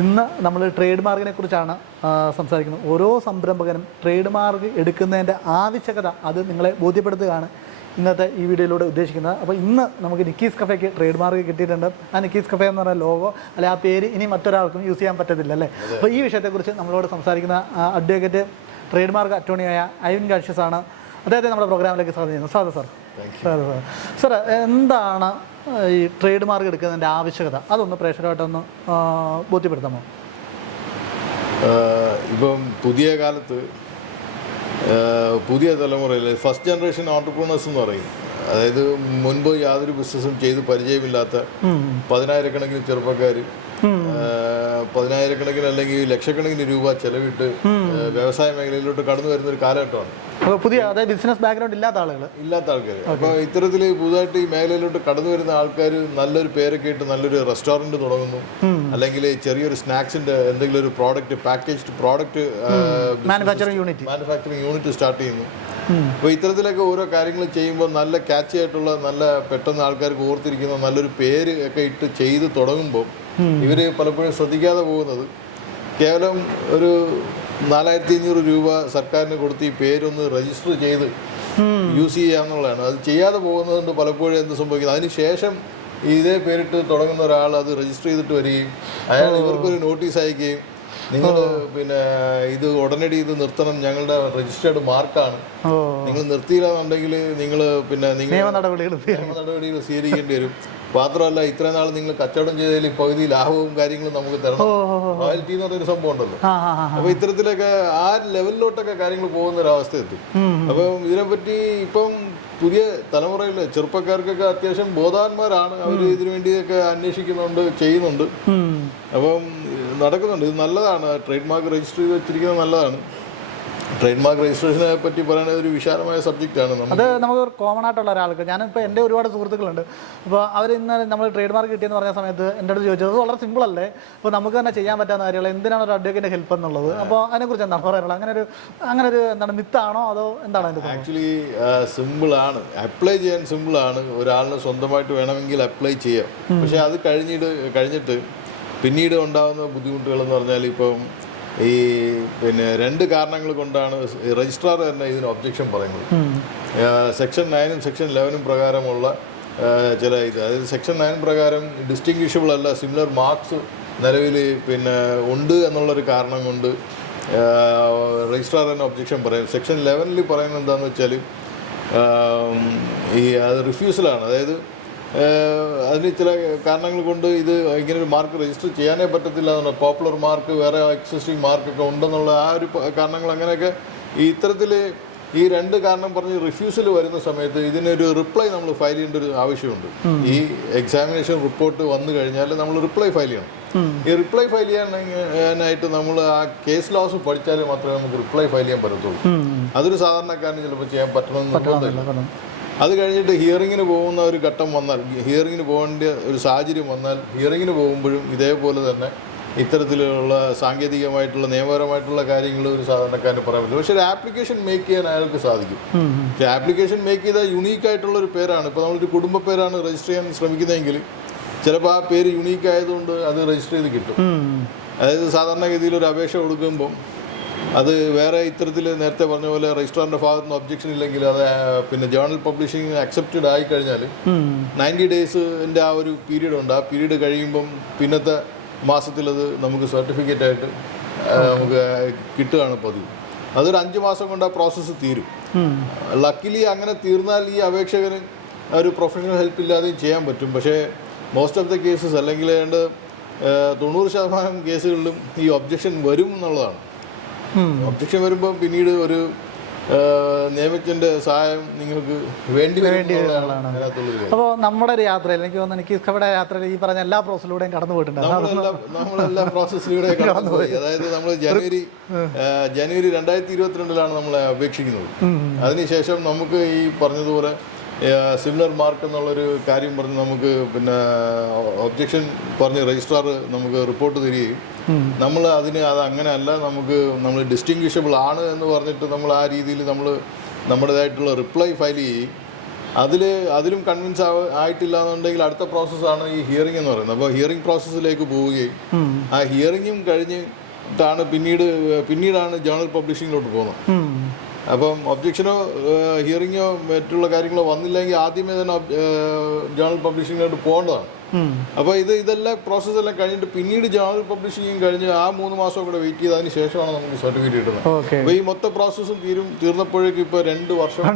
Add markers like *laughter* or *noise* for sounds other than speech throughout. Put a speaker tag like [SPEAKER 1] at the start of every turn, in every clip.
[SPEAKER 1] ഇന്ന് നമ്മൾ ട്രേഡ് മാർക്കിനെ കുറിച്ചാണ് സംസാരിക്കുന്നത്. ഓരോ സംരംഭകനും ട്രേഡ് മാർക്ക് എടുക്കുന്നതിന്റെ ആവശ്യകത അത് നിങ്ങളെ ബോധ്യപ്പെടുത്തുകയാണ് ഇന്നത്തെ ഈ വീഡിയോയിലൂടെ ഉദ്ദേശിക്കുന്നത്. അപ്പോൾ ഇന്ന് നമുക്ക് നിക്കീസ് കഫേക്ക് ട്രേഡ് മാർക്ക് കിട്ടിയിട്ടുണ്ട്. ആ നിക്കീസ് കഫേ എന്ന് പറയുന്ന ലോഗോ അല്ലെ ആ പേര് ഇനി മറ്റൊരാൾക്കും യൂസ് ചെയ്യാൻ പറ്റത്തില്ല അല്ലേ? അപ്പോൾ ഈ വിഷയത്തെക്കുറിച്ച് നമ്മളോട് സംസാരിക്കുന്ന അഡ്വക്കേറ്റ് ട്രേഡ് മാർക്ക് അറ്റോണിയായ ഐവിൻ ഗാഷ്യസ് ആണ് അദ്ദേഹത്തെ നമ്മുടെ പ്രോഗ്രാമിലേക്ക് സ്വാഗതം ചെയ്യുന്നു. സ്വാഗതം സാർ. സ്വാഗതം സാർ. സാർ എന്താണ് ഈ ട്രേഡ് മാർക്ക് എടുക്കുന്നതിന്റെ ആവശ്യകത അതൊന്ന് പ്രേക്ഷകരായിട്ടൊന്ന് ആ, ബോധ്യപ്പെടുത്താമോ?
[SPEAKER 2] ഇപ്പം പുതിയ കാലത്ത് പുതിയ തലമുറയിൽ ഫസ്റ്റ് ജനറേഷൻ ഓണ്ടർപ്രണേഴ്സ് എന്ന് പറയും. അതായത് മുൻപ് യാതൊരു ബിസിനസ്സും ചെയ്ത് പരിചയമില്ലാത്ത പതിനായിരക്കണക്കിന് ചെറുപ്പക്കാർ പതിനായിരക്കണക്കിന് അല്ലെങ്കിൽ ലക്ഷക്കണക്കിന് രൂപ ചെലവിട്ട് വ്യവസായ മേഖലയിലോട്ട് കടന്നു വരുന്ന ഒരു കാലഘട്ടമാണ്.
[SPEAKER 1] പുതിയ അതായത് ബിസിനസ് ബാക്ക്ഗ്രൗണ്ട് ഇല്ലാത്ത ആളുകൾ
[SPEAKER 2] ഇല്ലാത്ത ആൾക്കാർ അപ്പോൾ ഇത്തരത്തിൽ പുതുതായിട്ട് ഈ മേഖലയിലോട്ട് കടന്നു വരുന്ന ആൾക്കാർ നല്ലൊരു പേരൊക്കെ ഇട്ട് നല്ലൊരു റെസ്റ്റോറന്റ് തുടങ്ങുന്നു. അല്ലെങ്കിൽ ചെറിയൊരു സ്നാക്സിന്റെ എന്തെങ്കിലും ഒരു product packaged product
[SPEAKER 1] manufacturing unit
[SPEAKER 2] manufacturing unit start ചെയ്യുന്നു. അപ്പോൾ ഇത്തരത്തിലൊക്കെ ഓരോ കാര്യങ്ങൾ ചെയ്യുമ്പോൾ നല്ല ക്യാച്ച് ആയിട്ടുള്ള നല്ല പെട്ടെന്ന് ആൾക്കാർക്ക് ഓർത്തിരിക്കുന്ന നല്ലൊരു പേര് ഒക്കെ ഇട്ട് ചെയ്ത് തുടങ്ങുമ്പോൾ ഇവർ പലപ്പോഴും ശ്രദ്ധിക്കാതെ പോകുന്നത്. കേവലം ഒരു നാലായിരത്തി അഞ്ഞൂറ് രൂപ സർക്കാരിന് കൊടുത്ത് ഈ പേരൊന്ന് രജിസ്റ്റർ ചെയ്ത് യൂസ് ചെയ്യാന്നുള്ളതാണ് അത് ചെയ്യാതെ പോകുന്നതുകൊണ്ട് പലപ്പോഴും എന്ത് സംഭവിക്കുന്നത് അതിന് ശേഷം ഇതേ പേരിട്ട് തുടങ്ങുന്ന ഒരാൾ അത് രജിസ്റ്റർ ചെയ്തിട്ട് വരികയും അയാൾ ഇവർക്കൊരു നോട്ടീസ് അയക്കുകയും നിങ്ങൾ പിന്നെ ഇത് ഉടനടി ഇത് നിർത്തണം ഞങ്ങളുടെ രജിസ്റ്റേർഡ് മാർക്കാണ് നിങ്ങൾ നിർത്തിയില്ലാന്നുണ്ടെങ്കിൽ നിങ്ങൾ പിന്നെ നിങ്ങൾ
[SPEAKER 1] നിയമ നടപടികൾ
[SPEAKER 2] സ്വീകരിക്കേണ്ടി വരും. മാത്രമല്ല ഇത്രയും നാൾ നിങ്ങൾ കച്ചവടം ചെയ്തതിൽ പകുതി ലാഭവും കാര്യങ്ങളും നമുക്ക് തരണം. റോയൽറ്റി എന്ന് പറഞ്ഞൊരു സംഭവം ഉണ്ടല്ലോ. അപ്പൊ ഇത്തരത്തിലൊക്കെ ആ ലെവലിലോട്ടൊക്കെ കാര്യങ്ങൾ പോകുന്ന ഒരു അവസ്ഥ എത്തും അപ്പം ഇതിനെപ്പറ്റി ഇപ്പം പുതിയ തലമുറയിലെ ചെറുപ്പക്കാർക്കൊക്കെ അത്യാവശ്യം ബോധാന്മാരാണ് അവർ ഇതിനു വേണ്ടിയൊക്കെ അന്വേഷിക്കുന്നുണ്ട് ചെയ്യുന്നുണ്ട്. അപ്പം നടക്കുന്നുണ്ട്. ഇത് നല്ലതാണ്. ട്രേഡ് മാർക്ക് രജിസ്റ്റർ ചെയ്ത് വെച്ചിരിക്കുന്നത് നല്ലതാണ്. ട്രേഡ് മാർക്ക് രജിസ്ട്രേഷനെ പറ്റി പറയുന്നത് ഒരു വിശാലമായ സബ്ജക്റ്റാണ്
[SPEAKER 1] അത് നമുക്ക് കോമൺ ആയിട്ടുള്ള ഒരാൾക്ക്. ഞാനിപ്പോൾ എന്റെ ഒരുപാട് സുഹൃത്തുക്കളുണ്ട്. അപ്പോൾ അവർ ഇന്ന് നമ്മൾ ട്രേഡ് മാർക്ക് കിട്ടിയെന്ന് പറഞ്ഞ സമയത്ത് എന്റെ അടുത്ത് ചോദിച്ചത് അത് വളരെ സിമ്പിൾ അല്ലേ? അപ്പോൾ നമുക്ക് തന്നെ ചെയ്യാൻ പറ്റാവുന്ന കാര്യങ്ങൾ എന്തിനാണ് ഒരു അഡ്വക്കേറ്റിന്റെ ഹെൽപ്പ് എന്നുള്ളത്? അപ്പോൾ അതിനെക്കുറിച്ച് എന്താണ് പറയാനുള്ളത്? അങ്ങനെ ഒരു അങ്ങനെ ഒരു എന്താണ് മിത്താണോ അതോ എന്താണ് അതിന്റെ
[SPEAKER 2] ആക്ച്വലി സിമ്പിളാണ് അപ്ലൈ ചെയ്യാൻ സിമ്പിളാണ് ഒരാളിന് സ്വന്തമായിട്ട് വേണമെങ്കിൽ അപ്ലൈ ചെയ്യാം. പക്ഷേ അത് കഴിഞ്ഞിട്ട് കഴിഞ്ഞിട്ട് പിന്നീട് ഉണ്ടാകുന്ന ബുദ്ധിമുട്ടുകൾ എന്ന് പറഞ്ഞാൽ ഇപ്പം ഈ പിന്നെ രണ്ട് കാരണങ്ങൾ കൊണ്ടാണ് രജിസ്ട്രാർ തന്നെ ഇതിന് ഒബ്ജക്ഷൻ പറയുന്നത്. സെക്ഷൻ നയനും സെക്ഷൻ ലെവനും പ്രകാരമുള്ള ചില ഇത്. അതായത് സെക്ഷൻ നയൻ പ്രകാരം ഡിസ്റ്റിങ്വിഷബിൾ അല്ല സിമിലർ മാർക്സ് നിലവിൽ പിന്നെ ഉണ്ട് എന്നുള്ളൊരു കാരണം കൊണ്ട് രജിസ്ട്രാർ തന്നെ ഒബ്ജക്ഷൻ പറയും സെക്ഷൻ ലെവനിൽ പറയുന്നത് എന്താണെന്ന് വെച്ചാൽ ഈ അത് റിഫ്യൂസലാണ്. അതായത് അതിന് ചില കാരണങ്ങൾ കൊണ്ട് ഇത് ഇങ്ങനെ ഒരു മാർക്ക് രജിസ്റ്റർ ചെയ്യാനേ പറ്റത്തില്ല എന്നുള്ള പോപ്പുലർ മാർക്ക് വേറെ എക്സിസ്റ്റിംഗ് മാർക്കൊക്കെ ഉണ്ടെന്നുള്ള ആ ഒരു കാരണങ്ങൾ അങ്ങനെയൊക്കെ ഈ ഇത്തരത്തിൽ ഈ രണ്ട് കാരണം പറഞ്ഞ് റിഫ്യൂസൽ വരുന്ന സമയത്ത് ഇതിനൊരു റിപ്ലൈ നമ്മൾ ഫയൽ ചെയ്യേണ്ട ഒരു ആവശ്യമുണ്ട്. ഈ എക്സാമിനേഷൻ റിപ്പോർട്ട് വന്നു കഴിഞ്ഞാൽ നമ്മൾ റിപ്ലൈ ഫയൽ ചെയ്യണം. ഈ റിപ്ലൈ ഫയൽ ചെയ്യാനായിട്ട് നമ്മൾ ആ കേസ് ലോസ് പഠിച്ചാൽ മാത്രമേ നമുക്ക് റിപ്ലൈ ഫയൽ ചെയ്യാൻ പറ്റത്തുള്ളൂ. അതൊരു സാധാരണക്കാരന് ചിലപ്പോൾ ചെയ്യാൻ പറ്റണമെന്ന് നിർബന്ധമില്ല അത് കഴിഞ്ഞിട്ട് ഹിയറിങ്ങിന് പോകുന്ന ഒരു ഘട്ടം വന്നാൽ ഹിയറിങ്ങിന് പോകേണ്ട ഒരു സാഹചര്യം വന്നാൽ ഹിയറിങ്ങിന് പോകുമ്പോഴും ഇതേപോലെ തന്നെ ഇത്തരത്തിലുള്ള സാങ്കേതികമായിട്ടുള്ള നിയമപരമായിട്ടുള്ള കാര്യങ്ങൾ ഒരു സാധാരണക്കാരന് പറയാൻ പറ്റില്ല. പക്ഷേ ഒരു ആപ്ലിക്കേഷൻ മേക്ക് ചെയ്യാൻ അയാൾക്ക് സാധിക്കും. പക്ഷേ ആപ്ലിക്കേഷൻ മേക്ക് ചെയ്താൽ യുണീക്ക് ആയിട്ടുള്ള ഒരു പേരാണ്. ഇപ്പോൾ നമ്മളൊരു കുടുംബ പേരാണ് രജിസ്റ്റർ ചെയ്യാൻ ശ്രമിക്കുന്നതെങ്കിൽ ചിലപ്പോൾ ആ പേര് യുണീക്ക് ആയതുകൊണ്ട് അത് രജിസ്റ്റർ ചെയ്ത് കിട്ടും. അതായത് സാധാരണഗതിയിൽ ഒരു അപേക്ഷ കൊടുക്കുമ്പം അത് വേറെ ഇത്തരത്തിൽ നേരത്തെ പറഞ്ഞ പോലെ രജിസ്ട്രാറിന്റെ ഭാഗത്ത് നിന്ന് ഒബ്ജക്ഷൻ ഇല്ലെങ്കിൽ അത് പിന്നെ ജേർണൽ പബ്ലിഷിംഗ് അക്സെപ്റ്റഡ് ആയി കഴിഞ്ഞാൽ നയന്റി ഡേയ്സിന്റെ ആ ഒരു പീരീഡ് ഉണ്ട്. ആ പീരീഡ് കഴിയുമ്പം പിന്നത്തെ മാസത്തിൽ അത് നമുക്ക് സർട്ടിഫിക്കറ്റ് ആയിട്ട് നമുക്ക് കിട്ടുകയാണ് പതിവ്. അതൊരു അഞ്ച് മാസം കൊണ്ട് ആ പ്രോസസ്സ് തീരും. ലക്കിലി അങ്ങനെ തീർന്നാൽ ഈ അപേക്ഷകന് ഒരു പ്രൊഫഷണൽ ഹെൽപ്പ് ഇല്ലാതെയും ചെയ്യാൻ പറ്റും. പക്ഷേ മോസ്റ്റ് ഓഫ് ദ കേസസ് അല്ലെങ്കിൽ ഏതാണ്ട് തൊണ്ണൂറ് ശതമാനം കേസുകളിലും ഈ ഒബ്ജക്ഷൻ വരും എന്നുള്ളതാണ്. ഒബ്ജക്ഷൻ വരുമ്പോൾ പിന്നീട് ഒരു നിയമത്തിന്റെ സഹായം നിങ്ങൾക്ക് വേണ്ടി.
[SPEAKER 1] അപ്പോൾ നമ്മുടെ ഒരു യാത്രയിൽ എനിക്ക് തോന്നുന്നു എനിക്ക് ഇവിടെ യാത്രയിൽ ഈ പറഞ്ഞ എല്ലാ പ്രോസസ്സിലൂടെയും കടന്നു പോയിട്ടുണ്ട്.
[SPEAKER 2] പ്രോസസ്സിലൂടെ *laughs* കടന്നുപോയി അതായത് നമ്മൾ ജനുവരി ജനുവരി രണ്ടായിരത്തി ഇരുപത്തിരണ്ടിലാണ് നമ്മളെ അപേക്ഷിക്കുന്നത്. അതിനുശേഷം നമുക്ക് ഈ പറഞ്ഞതുപോലെ സിമിലർ മാർക്ക് എന്നുള്ളൊരു കാര്യം പറഞ്ഞ് നമുക്ക് പിന്നെ ഒബ്ജക്ഷൻ പറഞ്ഞ് രജിസ്ട്രാർ നമുക്ക് റിപ്പോർട്ട് തരികയും. നമ്മൾ അതിന് അത് അങ്ങനെയല്ല നമുക്ക് നമ്മൾ ഡിസ്റ്റിങ്വിഷബിൾ ആണ് എന്ന് പറഞ്ഞിട്ട് നമ്മൾ ആ രീതിയിൽ നമ്മൾ നമ്മുടേതായിട്ടുള്ള റിപ്ലൈ ഫയൽ ചെയ്യും. അതിൽ അതിലും കൺവിൻസ് ആവ ആയിട്ടില്ല എന്നുണ്ടെങ്കിൽ അടുത്ത പ്രോസസ്സാണ് ഈ ഹിയറിംഗ് എന്ന് പറയുന്നത്. അപ്പോൾ ഹിയറിംഗ് പ്രോസസ്സിലേക്ക് പോവുകയും. ആ ഹിയറിംഗും കഴിഞ്ഞിട്ടാണ് പിന്നീട് പിന്നീടാണ് ജേണൽ പബ്ലിഷിങ്ങിലോട്ട് പോകുന്നത്. അപ്പം ഒബ്ജക്ഷനോ ഹിയറിങ്ങോ മറ്റുള്ള കാര്യങ്ങളോ വന്നില്ലെങ്കിൽ ആദ്യമേ തന്നെ ജേണൽ പബ്ലിഷിങ്ങിലോട്ട് പോകേണ്ടതാണ്. അപ്പോൾ ഇത് ഇതെല്ലാം പ്രോസസ് എല്ലാം കഴിഞ്ഞിട്ട് പിന്നീട് ജേണൽ പബ്ലിഷിംഗും കഴിഞ്ഞ് ആ മൂന്ന് മാസം കൂടെ വെയിറ്റ് ചെയ്താതിന് ശേഷമാണ് നമുക്ക് സർട്ടിഫിക്കറ്റ് കിട്ടുന്നത്.
[SPEAKER 1] അപ്പൊ
[SPEAKER 2] അപ്പോൾ ഈ മൊത്തം പ്രോസസ്സും തീരും തീർന്നപ്പോഴേക്കും ഇപ്പോൾ രണ്ട് വർഷം *laughs*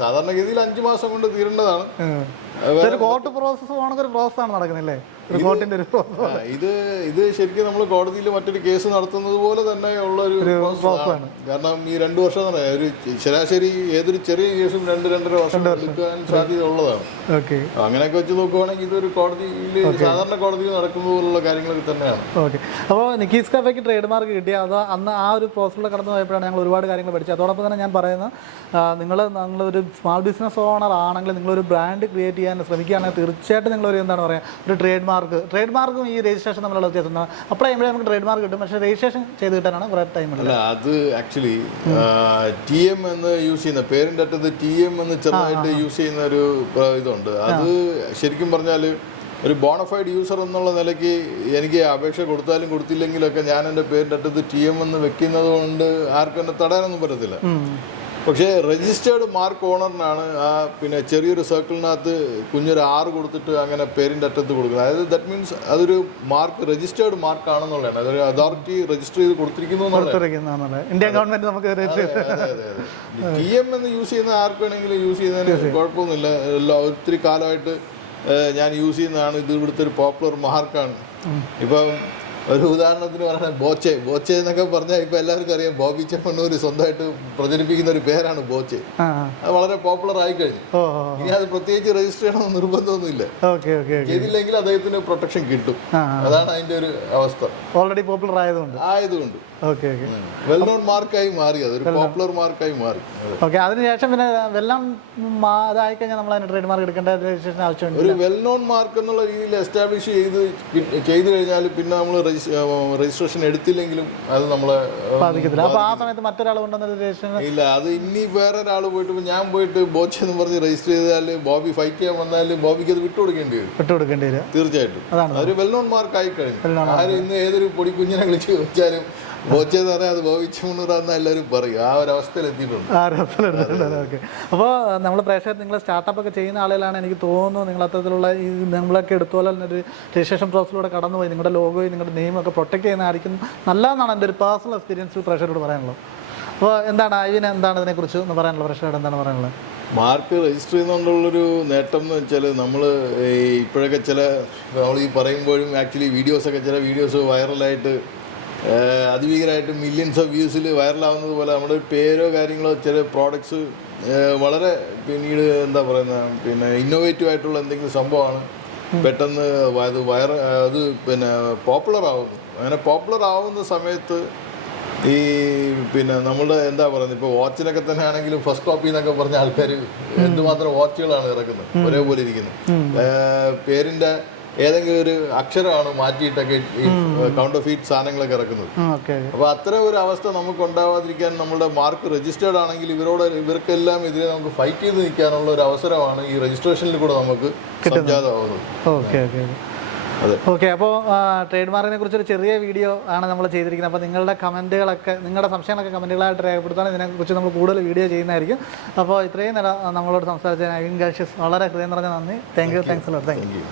[SPEAKER 2] സാധാരണഗതിയിൽ അഞ്ച് മാസം കൊണ്ട് തീരേണ്ടതാണ്.
[SPEAKER 1] കോർട്ട് പ്രോസസ്സ് പോകണ ഒരു പ്രോസസ്സാണ് നടക്കുന്നില്ലേ? ഒരു കോർട്ടിന്റെ ഒരു
[SPEAKER 2] ഇത് ഇത് ശരിക്കും നമ്മൾ കോടതിയിൽ മറ്റൊരു കേസ് നടത്തുന്നത് പോലെ തന്നെ ഉള്ള ഒരു പ്രോസസ്സാണ്. കാരണം ഈ രണ്ട് വർഷം ഒരു ശരാശരി ഏതൊരു ചെറിയ കേസും രണ്ട് രണ്ടര വർഷം എടുക്കാൻ സാധ്യത ഉള്ളതാണ്.
[SPEAKER 1] ഓക്കെ.
[SPEAKER 2] അങ്ങനെയൊക്കെ വെച്ച് നോക്കുവാണെങ്കിൽ ഇതൊരു കോടതിയിൽ സാധാരണ കോടതിയിൽ നടക്കുന്ന പോലുള്ള കാര്യങ്ങളൊക്കെ തന്നെയാണ്.
[SPEAKER 1] ഓക്കെ. അപ്പോൾ നിക്കീസ് കഫയ്ക്ക് ട്രേഡ് മാർക്ക് കിട്ടിയ അത് അന്ന് ആ ഒരു പ്രോസസ്സിലൂടെ കടന്നു പോയപ്പോഴാണ് ഞങ്ങൾ ഒരുപാട് കാര്യങ്ങൾ പഠിച്ചത്. അതോടൊപ്പം തന്നെ ഞാൻ പറയുന്നത് നിങ്ങൾ നിങ്ങളൊരു സ്മാൾ ബിസിനസ് ഓണർ ആണെങ്കിൽ നിങ്ങളൊരു ബ്രാൻഡ് ക്രിയേറ്റ് ചെയ്യാൻ ശ്രമിക്കുകയാണെങ്കിൽ തീർച്ചയായിട്ടും നിങ്ങളൊരു എന്താണ് പറയുക ഒരു ട്രേഡ് മാർക്ക് ട്രേഡ് മാർക്കും ഈ രജിസ്ട്രേഷൻ തമ്മിലുള്ള വ്യത്യാസം എന്താണ്? ചെയ്യുമ്പോഴേ നമുക്ക് ട്രേഡ് മാർക്ക് കിട്ടും. പക്ഷേ രജിസ്ട്രേഷൻ ചെയ്ത് കിട്ടാനാണ് കുറേ ടൈം ഉള്ളത്.
[SPEAKER 2] അല്ല അത് ആക്ച്വലി ടി എം എന്ന് യൂസ് ചെയ്യുന്ന പേരിന്റെ അറ്റത്ത് ടി എം എന്ന് ചെറുതായിട്ട് യൂസ് ചെയ്യുന്ന ഒരു ഇതുണ്ട്. അത് ശരിക്കും പറഞ്ഞാൽ ഒരു ബോണഫൈഡ് യൂസർ എന്നുള്ള നിലയ്ക്ക് എനിക്ക് അപേക്ഷ കൊടുത്താലും കൊടുത്തില്ലെങ്കിലൊക്കെ ഞാൻ എന്റെ പേരിന്റെ അടുത്ത് ടി എം എന്ന് വെക്കുന്നത് കൊണ്ട് ആർക്കും എന്നെ തടയാനൊന്നും പറ്റത്തില്ല. പക്ഷേ രജിസ്റ്റേർഡ് മാർക്ക് ഓണറിനാണ് ആ പിന്നെ ചെറിയൊരു സർക്കിളിനകത്ത് കുഞ്ഞൊരു ആറ് കൊടുത്തിട്ട് അങ്ങനെ പേരിന്റെ അറ്റത്ത് കൊടുക്കുന്നത്. അതായത് ദറ്റ് മീൻസ് അതൊരു മാർക്ക് രജിസ്റ്റേർഡ് മാർക്ക് ആണെന്നുള്ളതാണ്. അതൊരു അതോറിറ്റി രജിസ്റ്റർ ചെയ്ത് കൊടുത്തിരിക്കുന്നു
[SPEAKER 1] ഇന്ത്യ ഇന്ത്യൻ ഗവൺമെന്റ് നമുക്ക്
[SPEAKER 2] ടി എം എന്ന് യൂസ് ചെയ്യുന്ന ആർക്ക് വേണമെങ്കിലും യൂസ് ചെയ്യുന്നതിന് കുഴപ്പമൊന്നുമില്ല. ഒത്തിരി കാലമായിട്ട് ഞാൻ യൂസ് ചെയ്യുന്നതാണ്. ഇത് ഇവിടുത്തെ ഒരു പോപ്പുലർ മാർക്കാണ് ഇപ്പം ഒരു ഉദാഹരണത്തിന് പറഞ്ഞാൽ ബോച്ചെ. ബോച്ചെ എന്നൊക്കെ പറഞ്ഞാൽ ഇപ്പൊ എല്ലാവർക്കും അറിയാം ബോബി ചെമ്മണ്ണൂർ സ്വന്തമായിട്ട് പ്രചരിപ്പിക്കുന്ന ഒരു പേരാണ് ബോച്ചെ. അത് വളരെ പോപ്പുലർ ആയി കഴിഞ്ഞു. ഇനി അത് പ്രത്യേകിച്ച് രജിസ്റ്റർ ചെയ്യണമെന്ന് നിർബന്ധമൊന്നുമില്ല. ചെയ്തില്ലെങ്കിൽ അദ്ദേഹത്തിന് പ്രൊട്ടക്ഷൻ കിട്ടും. അതാണ് അതിന്റെ ഒരു അവസ്ഥ.
[SPEAKER 1] ഓൾറെഡി പോപ്പുലർ ആയതുകൊണ്ട്.
[SPEAKER 2] ആയതുകൊണ്ട്. വെൽ നോൺ മാർക്കായി മാറി അതൊരു പോപ്പുലർ മാർക്കായി മാറി.
[SPEAKER 1] ഓക്കെ അതിനുശേഷം പിന്നെ വെല്ലം മാ- കഴിഞ്ഞാൽ നമ്മൾ അതിന് ട്രേഡ് മാർക്ക് എടുക്കേണ്ട രജിസ്ട്രേഷൻ ആവശ്യമുണ്ട്.
[SPEAKER 2] ഒരു വെൽ നോൺ മാർക്ക് എന്നുള്ള രീതിയിൽ എസ്റ്റാബ്ലിഷ് ചെയ്ത് ചെയ്തു കഴിഞ്ഞാൽ പിന്നെ നമ്മൾ രജിസ്ട്രേഷൻ എടുത്തില്ലെങ്കിലും അത് നമ്മളെ
[SPEAKER 1] ബാധിക്കത്തില്ല. അപ്പൊ ആ സമയത്ത് മറ്റൊരാൾ കൊണ്ടുവന്ന രജിസ്ട്രേഷൻ
[SPEAKER 2] ഇല്ല അത് ഇനി വേറെ ഒരാൾ പോയിട്ട് ഞാൻ പോയിട്ട് ബോച്ച് എന്ന് പറഞ്ഞ് രജിസ്റ്റർ ചെയ്താൽ ബോബി ഫൈറ്റ് ചെയ്യാൻ വന്നാൽ ബോബിക്ക് അത് വിട്ടുകൊടുക്കേണ്ടി വരും.
[SPEAKER 1] വിട്ടുകൊടുക്കേണ്ടി വരും.
[SPEAKER 2] തീർച്ചയായിട്ടും. അതൊരു വെൽ നോൺ മാർക്ക് ആയി കഴിഞ്ഞു. ആരും ഇന്ന് ഏതൊരു പൊടി കുഞ്ഞിനെ വിളിച്ച് ചോദിച്ചാലും ബോച്ചെ എന്ന് പറഞ്ഞാൽ അത് ബോബി ചെമ്മണ്ണൂറാന്ന് എല്ലാവരും പറയും. ആ ഒരു അവസ്ഥയിൽ എത്തിയിട്ടുണ്ട്.
[SPEAKER 1] ആ ഓക്കെ. അപ്പോൾ നമ്മൾ പ്രേക്ഷകർ നിങ്ങൾ സ്റ്റാർട്ടപ്പ് ഒക്കെ ചെയ്യുന്ന ആളുകളാണ് എനിക്ക് തോന്നുന്നു. നിങ്ങൾ അത്തരത്തിലുള്ള ഈ നമ്മളൊക്കെ എടുത്തോലെ തന്നെ ഒരു രജിസ്ട്രേഷൻ പ്രോസസ്സിലൂടെ കടന്നുപോയി. നിങ്ങളുടെ ലോഗോയും നിങ്ങളുടെ നെയിം ഒക്കെ പ്രൊട്ടക്ട് ചെയ്യുന്നതായിരിക്കും നല്ലതെന്നാണ് എന്റെ ഒരു പേഴ്സണൽ എക്സ്പീരിയൻസ് പ്രേക്ഷകരോട് പറയാനുള്ളത്. അപ്പോൾ എന്താണ് അതിന് എന്താണ് ഇതിനെക്കുറിച്ച് എന്ന് പറയാനുള്ളത്? പ്രേക്ഷകരോട് എന്താണ് പറയാനുള്ളത്?
[SPEAKER 2] മാർക്ക് രജിസ്റ്റർ ചെയ്യുന്നതുകൊണ്ടുള്ളൊരു നേട്ടം എന്ന് വെച്ചാൽ നമ്മൾ ഇപ്പോഴൊക്കെ ചില നമ്മൾ ഈ പറയുമ്പോഴും ആക്ച്വലി വീഡിയോസൊക്കെ ചില വീഡിയോസ് വൈറലായിട്ട് അതിഭീകരമായിട്ട് മില്യൺസ് ഓഫ് വ്യൂസിൽ വൈറലാവുന്നത് പോലെ നമ്മുടെ പേരോ കാര്യങ്ങളോ ചില പ്രോഡക്ട്സ് വളരെ പിന്നീട് എന്താ പറയുന്ന പിന്നെ ഇന്നോവേറ്റീവ് ആയിട്ടുള്ള എന്തെങ്കിലും സംഭവമാണ്. പെട്ടെന്ന് അത് വൈറ അത് പിന്നെ പോപ്പുലർ ആവുന്നു. അങ്ങനെ പോപ്പുലർ ആവുന്ന സമയത്ത് ഈ പിന്നെ നമ്മുടെ എന്താ പറയുന്നത് ഇപ്പോൾ വാച്ചിനൊക്കെ തന്നെ ആണെങ്കിലും ഫസ്റ്റ് കോപ്പി എന്നൊക്കെ പറഞ്ഞ ആൾക്കാർ എന്തുമാത്രം വാച്ചുകളാണ് ഇറക്കുന്നത് ഒരേപോലെ ഇരിക്കുന്നത്. പേരിന്റെ ഏതെങ്കിലും ഒരു അക്ഷരമാണ് മാറ്റിയിട്ടൊക്കെ ഈ കൗണ്ട് ഓഫ് ഫീറ്റ് സാധനങ്ങളൊക്കെ ഇറക്കുന്നത്.
[SPEAKER 1] അപ്പൊ
[SPEAKER 2] അപ്പോൾ അത്തരം ഒരു അവസ്ഥ നമുക്ക് ഉണ്ടാവാതിരിക്കാൻ നമ്മുടെ മാർക്ക് രജിസ്റ്റേർഡ് ആണെങ്കിൽ ഇവരോട് ഇവർക്കെല്ലാം എതിരെ നമുക്ക് ഫൈറ്റ് ചെയ്ത് നിൽക്കാനുള്ള ഒരു അവസരമാണ് ഈ രജിസ്ട്രേഷനിൽ കൂടെ നമുക്ക്
[SPEAKER 1] ഓക്കെ അപ്പോൾ ട്രേഡ് മാർക്കിനെ കുറിച്ച് ഒരു ചെറിയ വീഡിയോ ആണ് നമ്മൾ ചെയ്തിരിക്കുന്നത്. അപ്പോൾ നിങ്ങളുടെ കമന്റുകളൊക്കെ നിങ്ങളുടെ സംശയങ്ങളൊക്കെ കമന്റുകളായിട്ട് രേഖപ്പെടുത്താൻ ഇതിനെക്കുറിച്ച് നമ്മൾ കൂടുതൽ വീഡിയോ ചെയ്യുന്നതായിരിക്കും. അപ്പോൾ ഇത്രയും നേരം നമ്മളോട് സംസാരിച്ച നവീൻ ഗാഷ്യസ് വളരെ ഹൃദയം നിറഞ്ഞ നന്ദി. Thank you thanks lot
[SPEAKER 2] thank you